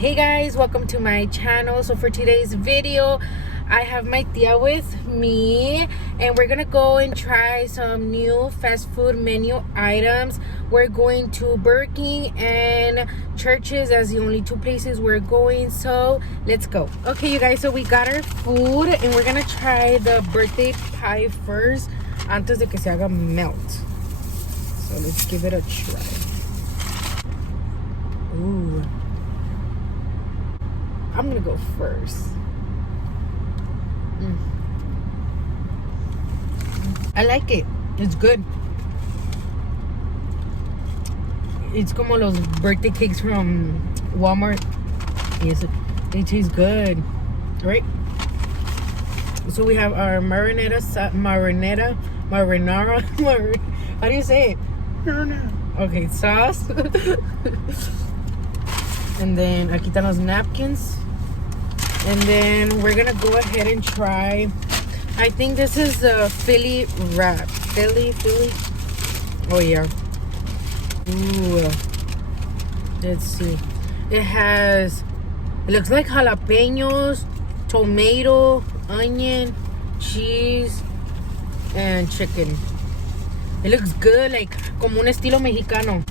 Hey guys, welcome to my channel. So for today's video, I have my tia with me and we're gonna go and try some new fast food menu items. We're going to Burger King and Churches as the only two places we're going, so let's go. Okay you guys, so we got our food and we're gonna try the birthday pie first antes de que se haga melt. So let's give it a try. Ooh, I'm gonna go first. I like it. It's good. It's como los birthday cakes from Walmart. Yes, they taste good, right? So we have our marinara. How do you say it? Marinara. Okay, sauce. And then aquí están los napkins. And then we're gonna go ahead and try. I think this is the Philly wrap. Philly. Oh yeah. Ooh. Let's see. It looks like jalapenos, tomato, onion, cheese, and chicken. It looks good, like como un estilo mexicano.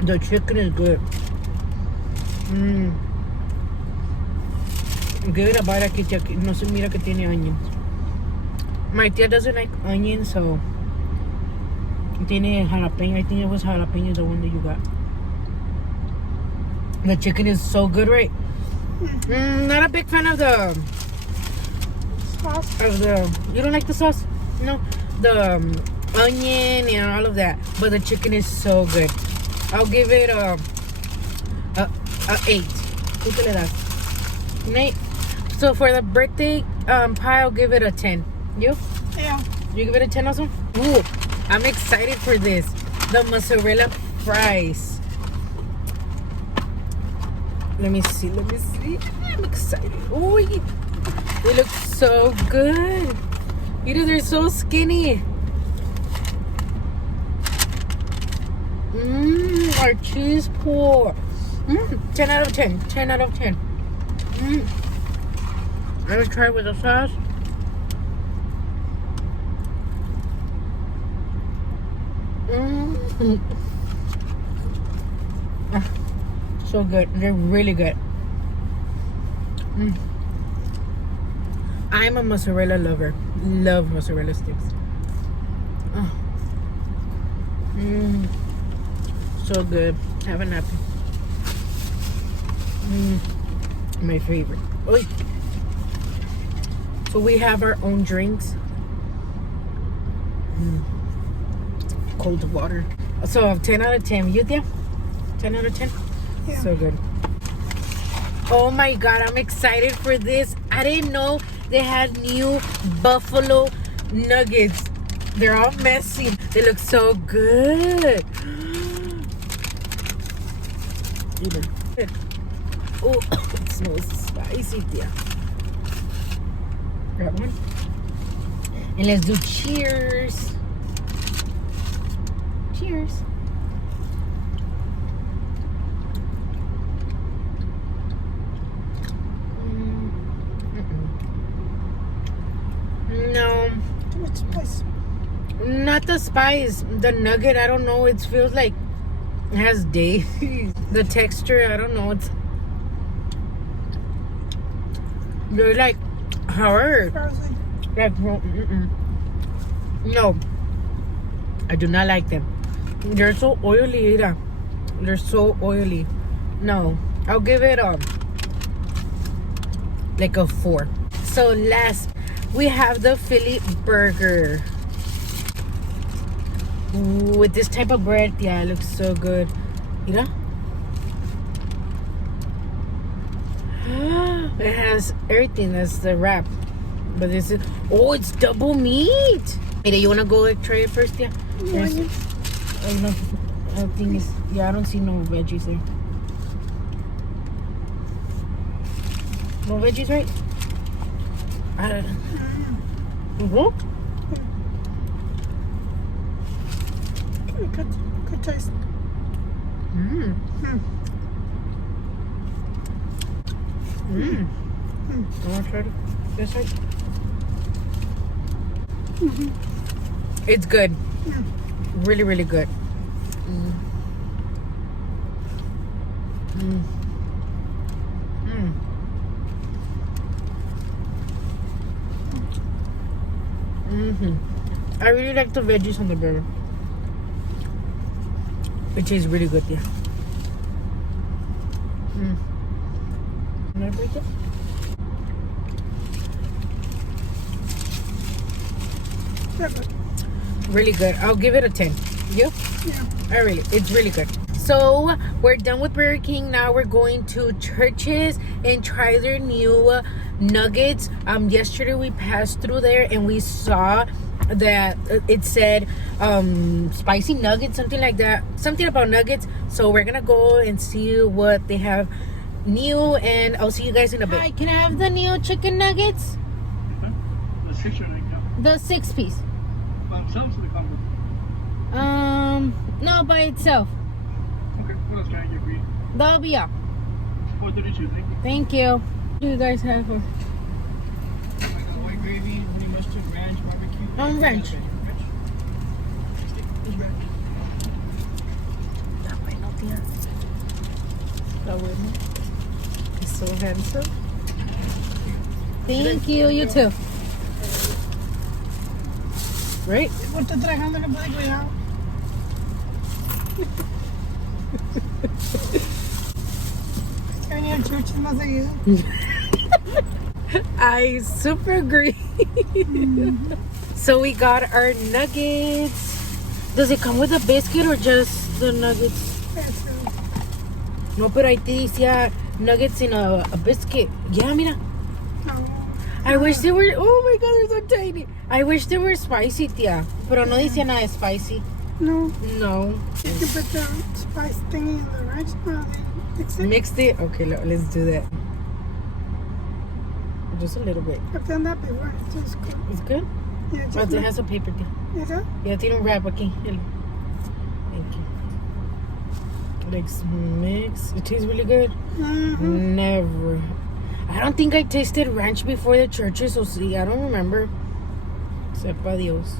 The chicken is good. Give it a bite aquí. No se mira que tiene onions. My tia doesn't like onions, so tiene jalapeno. I think it was jalapeno, the one that you got. The chicken is so good, right? Not a big fan of the sauce. You don't like the sauce? No, the onion and all of that. But the chicken is so good. I'll give it a 8. ¿Tú qué le das? An 8. So for the birthday pie, I'll give it a 10. You? Yeah. You give it a 10 also? Ooh, I'm excited for this. The mozzarella fries. Let me see. I'm excited. Oh, they look so good. They're so skinny. Our cheese pour. 10 out of 10. 10 out of 10. I'm gonna try it with the sauce. So good. They're really good. I'm a mozzarella lover. Love mozzarella sticks. So good. Have a napkin. My favorite. Oy. So we have our own drinks. Cold water. So 10 out of 10. You, tia? 10 out of 10? Yeah. So good. Oh my god, I'm excited for this. I didn't know they had new buffalo nuggets. They're all messy. They look so good. Oh, it smells spicy, tia. Grab one. And let's do cheers. Cheers. No. Too much spice. Not the spice. The nugget, I don't know. It feels like it has days. The texture, I don't know. They're like hard. Like, no. I do not like them. They're so oily. They're so oily. No. I'll give it like a 4. So last, we have the Philly burger. With this type of bread, yeah, it looks so good. Mira. It has everything. That's the wrap. But this is, oh, it's double meat. Mira, you wanna go try it first? Yeah. I think it's, yeah, I don't see no veggies there. No veggies, right? I don't know. Good taste. Mmm. Mm. Mmm. Mm. I want to try this side. Mm-hmm. It's good. Yeah. Really, really good. Mm. Mm. Mm. Mm-hmm. I really like the veggies on the burger. It tastes really good, yeah. Mm. Can I break it? Yeah, but, Really good. I'll give it a 10. You? yeah. It's really good. So we're done with Burger King. Now we're going to Churches and try their new nuggets. Yesterday we passed through there and we saw that it said spicy nuggets, something like that, something about nuggets. So we're gonna go and see what they have new, and I'll see you guys in a bit. Hi, can I have the new chicken nuggets? The 6 or 9, yeah. The 6-piece. By themselves or the combo? No, by itself. Okay, what else can I get for you? That'll be all. 432, thank you. Thank you. What do you guys have for? I got white gravy, honey mustard, ranch, barbecue. Ranch. Ranch. Ranch. That way, no, tía. That way, no. He's so handsome. Thank you. You too. Right? What the trajando que puede cuidado. Hay que venir al church más seguido. I super agree. So we got our nuggets. Does it come with a biscuit or just the nuggets? Eso. No, pero ahí te decía nuggets in a biscuit. Yeah, mira. No. I wish they were. Oh my god, they're so tiny. I wish they were spicy, tía. Pero no decía nada de spicy. No. No. You can put the spice thingy in the ranch. Mix it. Mixed it? Okay, let's do that. Just a little bit. I've done that before. It's just good. It's good? Yeah, Oh, just it has a paper, tía. Is it? Yeah, tiene un wrap aquí. Thank you. Like mix. It tastes really good. Mm-hmm. Never. I don't think I tasted ranch before the Churches, so see, I don't remember. Sepa Dios.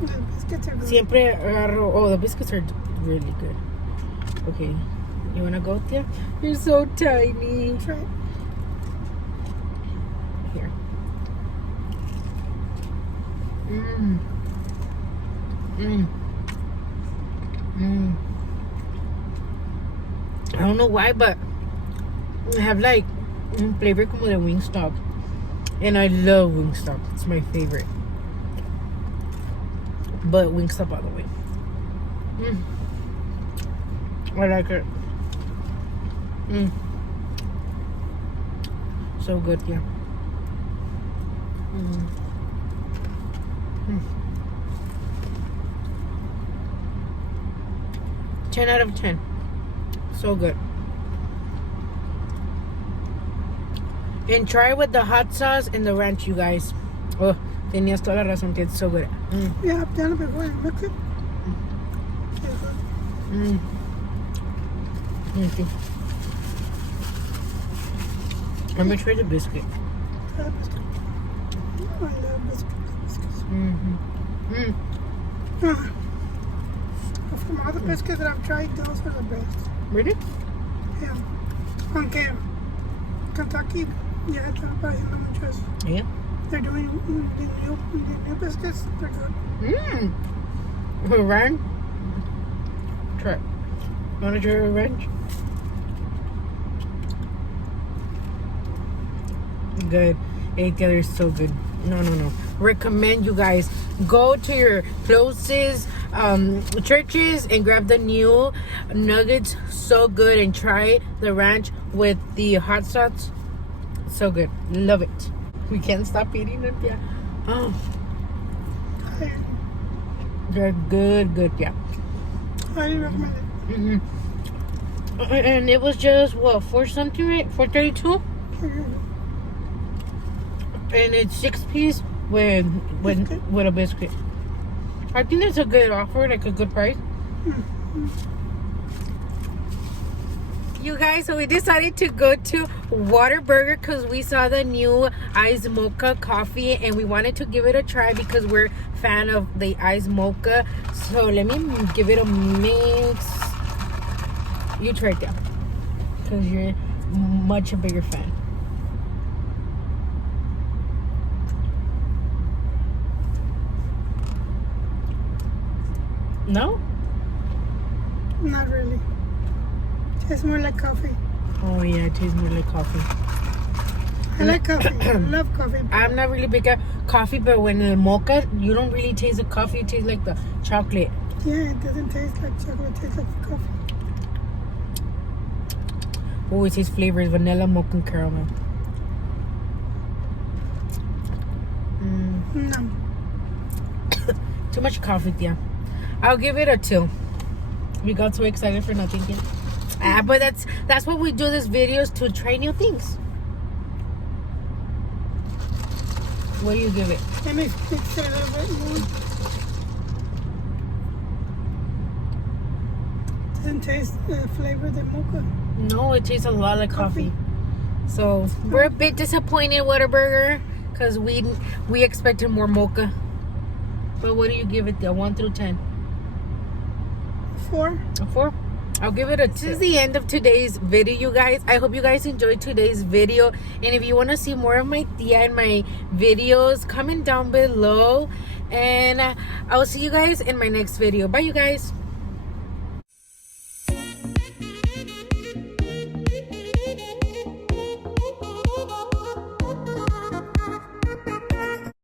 The biscuits are good. Siempre agarro. Oh, the biscuits are really good. Okay. You wanna go, tia? You're so tiny. Try it. Here. Mmm. Mmm. Mmm. I don't know why, but I have like flavor como de Wingstop. And I love Wingstop. It's my favorite. But Wingstop all the way. I like it. So good, yeah. 10 out of 10. So good. And try with the hot sauce and the ranch, you guys. Oh, tenías toda la razón. It's so good. Yeah, I've done it before. Mix it. Okay. Let me try the biscuit. Try the biscuit. Oh, I love biscuits. From all the biscuits that I've tried, those are the best. Really? Yeah. Aunque Kentucky, yeah, I tried by mucho eso. Yeah. They're doing the new biscuits. They're good. Ryan? Try it. Want to try a ranch? Good. Hey, they're so good. No. Recommend you guys go to your closest Churches and grab the new nuggets. So good. And try the ranch with the hot sauce. So good. Love it. We can't stop eating it. Yeah. Oh. They're good. Yeah. Highly recommend it. And it was just what, 4 something, right? 432. And it's 6 piece with a biscuit. I think that's a good offer, like a good price. You guys, so we decided to go to Whataburger because we saw the new iced mocha coffee and we wanted to give it a try because we're a fan of the iced mocha. So let me give it a mix. You try it down because you're much a bigger fan. No? Not really. Tastes more like coffee. Oh yeah, it tastes more like coffee. I like coffee. I love coffee. I'm not really big at coffee, but when the mocha, you don't really taste the coffee. It tastes like the chocolate. Yeah, it doesn't taste like chocolate. It tastes like coffee. Oh, it tastes flavors, vanilla, mocha, and caramel. No. Too much coffee, yeah. I'll give it a 2. We got so excited for nothing yet. But that's what we do this videos to try new things. What do you give it? Let me mix it a little bit more. Doesn't taste the flavor of the mocha. No, it tastes a lot like coffee. So we're a bit disappointed, Whataburger, because we expected more mocha. But what do you give it? A 1 through 10? 4. A 4? I'll give it a 2. This is the end of today's video, you guys. I hope you guys enjoyed today's video. And if you want to see more of my tia and my videos, comment down below. And I will see you guys in my next video. Bye, you guys.